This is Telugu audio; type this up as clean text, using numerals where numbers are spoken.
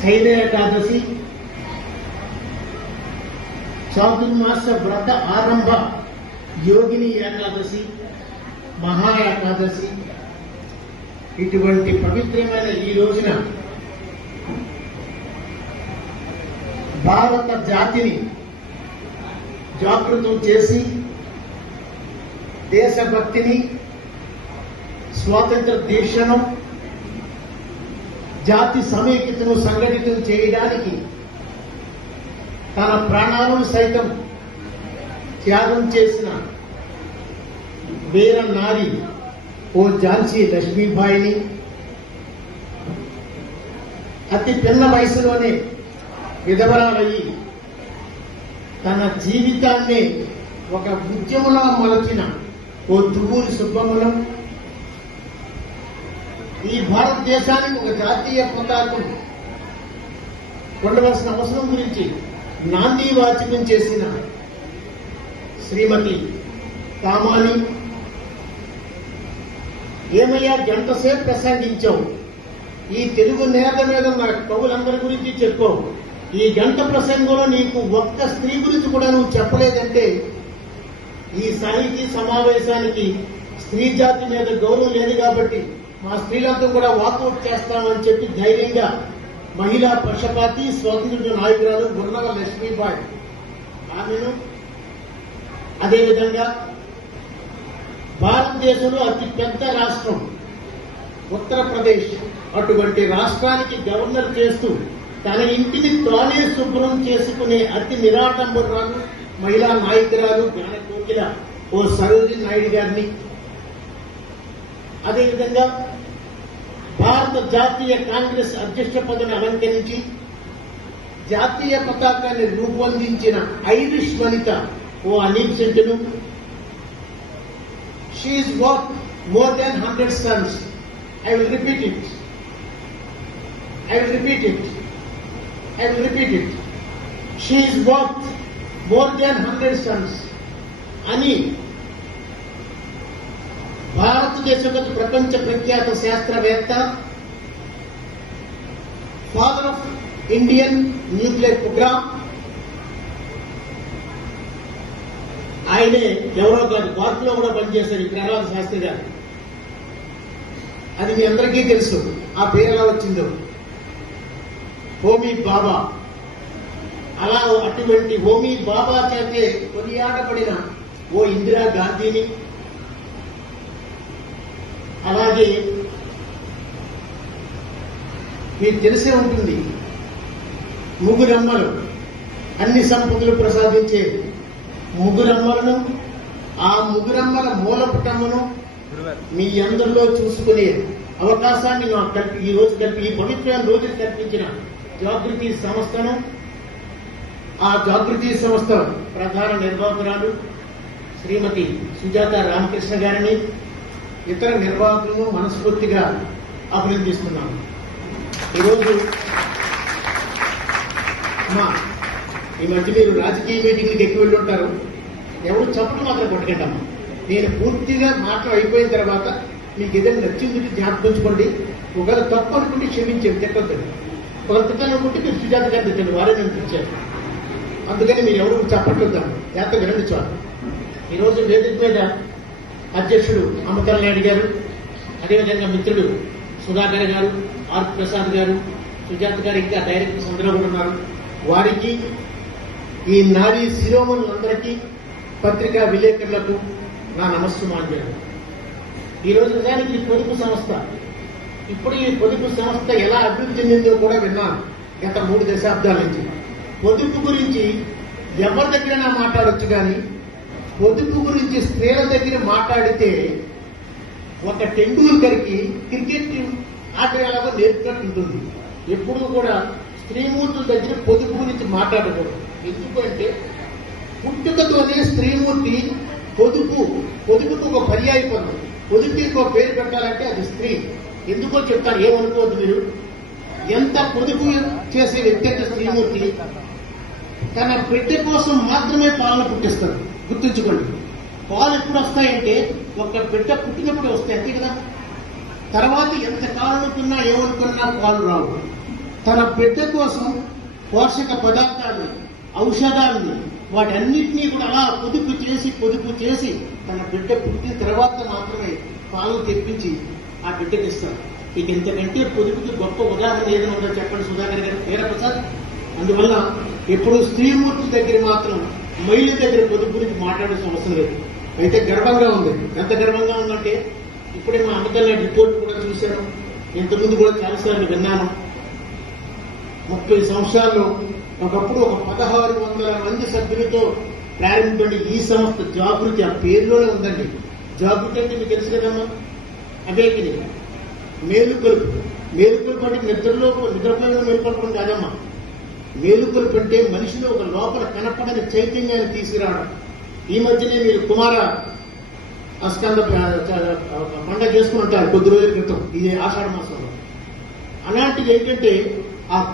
శైల ఏకాదశి, చాతుర్మాస వ్రత ఆరంభ యోగిని ఏకాదశి, మహా ఏకాదశి, ఇటువంటి పవిత్రమైన ఈ రోజున భారత జాతిని జాగృతం చేసి దేశభక్తిని, స్వాతంత్ర దీక్షను, జాతి సమైక్యతను సంఘటితం చేయడానికి తన ప్రాణాలను సైతం త్యాగం చేసిన వీర నారి ఓ ఝాన్సీ లక్ష్మీబాయిని అతి పిన్న వయసులోనే విధవరాలయ్యి తన జీవితాన్ని ఒక ఉద్యమంలా మలచిన ఓ తువ్వూరి సుబ్బమ్మను, ఈ భారతదేశానికి ఒక జాతీయ పతాకం ఉండవలసిన అవసరం గురించి నాంది వాచకం చేసిన శ్రీమతి కామాని, ఏమయ్యా గంట సేపు ప్రసంగించావు, ఈ తెలుగు నేల మీద నా కవులందరి గురించి చెప్పావు, ఈ గంట ప్రసంగంలో నీకు ఒక్క స్త్రీ గురించి కూడా నువ్వు చెప్పలేదంటే ఈ సాహితీ సమావేశానికి స్త్రీ జాతి మీద గౌరవం లేదు కాబట్టి మా స్త్రీలంతా కూడా వాకౌట్ చేస్తామని చెప్పి ధైర్యంగా మహిళా పక్షపాతి స్వాతంత్ర నాయకురాలు గుర్నవ లక్ష్మీబాయి ఆమెను, అదేవిధంగా భారతదేశంలో అతి పెద్ద రాష్ట్రం ఉత్తరప్రదేశ్, అటువంటి రాష్ట్రానికి గవర్నర్ చేస్తూ తన ఇంటిని తానే శుభ్రం చేసుకునే అతి నిరాడంబరాలు మహిళా నాయకురాలు జ్ఞాన కోకిల ఓ సరోజిని నాయుడు గారిని, అదేవిధంగా భారత జాతీయ కాంగ్రెస్ అధ్యక్ష పదవిని అలంకరించి జాతీయ పతాకాన్ని రూపొందించిన ఐరిష్ వనిత ఓ అనిల్ సెంటను, she is worth more than 100 sons. I will repeat it. She is worth more than 100 sons అని భారతదేశగత ప్రపంచ ప్రఖ్యాత శాస్త్రవేత్త, father of Indian nuclear programme, ఆయనే ఎవరో కాదు, పార్కులో కూడా పనిచేశారు ఈ ప్రహ్లాద శాస్త్రి గారు. అది మీ అందరికీ తెలుసు. ఆ పేరు ఎలా వచ్చిందో, హోమీ బాబా. అలా అటువంటి హోమీ బాబా చేతే కొనియాడబడిన ఓ ఇందిరా గాంధీని, అలాగే మీకు తెలిసే ఉంటుంది ముగ్గురమ్మలు, అన్ని సంపదలు ప్రసాదించే ముగ్గురమ్మలను, ఆ ముగ్గురమ్మల మూలపుటమ్మను మీ అందరిలో చూసుకునే అవకాశాన్ని నాకు ఈ రోజు కలిపి ఈ పవిత్రమైన రోజులు కల్పించిన జాగృతి సంస్థను, ఆ జాగృతి సంస్థ ప్రధాన నిర్వాహకురాలు శ్రీమతి సుజాత రామకృష్ణ గారిని, ఇతర నిర్వాహకులను మనస్ఫూర్తిగా అభినందిస్తున్నాను. ఈరోజు ఈ మధ్య మీరు రాజకీయ మీటింగ్లకు ఎక్కువ వెళ్ళి ఉంటారు, ఎవరు చప్పట్లు మాత్రం కొట్టకండమ్మా. నేను పూర్తిగా మాటలు అయిపోయిన తర్వాత మీకు ఏదైనా నచ్చింది జ్ఞాపకించుకోండి. ఒకవేళ తప్పు అనుకుంటే క్షమించండి, తిట్టొద్దండి. ఒకవేళ తిట్టాలనుకుంటే మీరు సుజాత గారు తిట్టండి, వారే నేను తెచ్చారు. అందుకని మీరు ఎవరు చప్పట్లుద్దాం, జాగ్రత్తగా వినండి చాలు. ఈరోజు వేదిక మీద అధ్యక్షుడు అమకల్ నాయుడు గారు, అదేవిధంగా మిత్రుడు సుధాకర్ గారు, ఆర్ ప్రసాద్ గారు, సుజాత గారు, ఇంకా డైరెక్టర్స్ అందరూ కూడా ఉన్నారు. వారికి, ఈ నారీ శిరోమణులందరికీ, పత్రికా విలేకరులకు నా నమస్సుమాంజలు. ఈరోజు నిజానికి ఈ పొదుపు సంస్థ, ఇప్పుడు ఈ పొదుపు సంస్థ ఎలా అభివృద్ధి చెందిందో కూడా విన్నాను గత 3 దశాబ్దాల నుంచి. పొదుపు గురించి ఎవరి దగ్గరైనా మాట్లాడొచ్చు, కానీ పొదుపు గురించి స్త్రీల దగ్గర మాట్లాడితే ఒక టెండూల్కర్కి క్రికెట్ ఆట ఎలాగో నేర్పుతున్నట్టుంటుంది. ఎప్పుడూ కూడా స్త్రీమూర్తుల దగ్గర పొదుపు గురించి మాట్లాడకూడదు. ఎందుకంటే పుట్టుకతోనే స్త్రీమూర్తి పొదుపుకు ఒక పర్యాయ పదం, పొదుపుకి ఒక పేరు పెట్టాలంటే అది స్త్రీ. ఎందుకో చెప్తారు, ఏమనుకోవద్దు మీరు. ఎంత పొదుపు చేసే వ్యక్తి అంటే స్త్రీమూర్తి తన బిడ్డ కోసం మాత్రమే పాలను పుట్టిస్తారు. గుర్తుంచుకోండి, పాలు ఎప్పుడు వస్తాయంటే ఒక బిడ్డ పుట్టినప్పుడు వస్తాయి, అంతే కదా. తర్వాత ఎంత కాలనుకున్నా ఏమనుకున్నా పాలు రావు. తన బిడ్డ కోసం పోషక పదార్థాన్ని, ఔషధాన్ని, వాటన్నిటినీ కూడా అలా పొదుపు చేసి తన బిడ్డ పుట్టిన తర్వాత మాత్రమే పాలు తెప్పించి ఆ బిడ్డకి ఇస్తారు. ఇక ఇంతకంటే పొదుపుకి గొప్ప ఉదాహరణ ఏదైనా ఉందో చెప్పండి సుధాకర్ గారు, వీరప్రసాద్. అందువల్ల ఎప్పుడు స్త్రీమూర్తి దగ్గర మాత్రం మహిళ దగ్గర పొదుపు గురించి మాట్లాడాల్సిన అవసరం లేదు. అయితే గర్వంగా ఉంది. ఎంత గర్వంగా ఉందంటే ఇప్పుడే మా అమ్మతల్లి రిపోర్ట్ కూడా చూశాను, ఇంతకుముందు కూడా చాలాసార్లు విన్నాను. 30 సంవత్సరాల్లో ఒకప్పుడు ఒక 1600 మంది సభ్యులతో ప్రారంభించండి ఈ సంస్థ జాగృతి. ఆ పేరులోనే ఉందండి. జాగృతి అంటే మీకు తెలుసు కదమ్మా, అవేకిని, మేలుకొలుపు. మేలుకొలుపు అంటే నిద్రపోయిన మేలుకొలుపు కాదమ్మా. మేలుకొలుపు అంటే మనిషిలో ఒక లోపల కనపడని చైతన్యాన్ని తీసుకురావడం. ఈ మధ్యనే మీరు కుమార అస్కంద పండగ చేసుకుని ఉంటారు కొద్ది రోజుల క్రితం, ఇది ఆషాఢ మాసంలో. అలాంటిది ఏంటంటే ఆ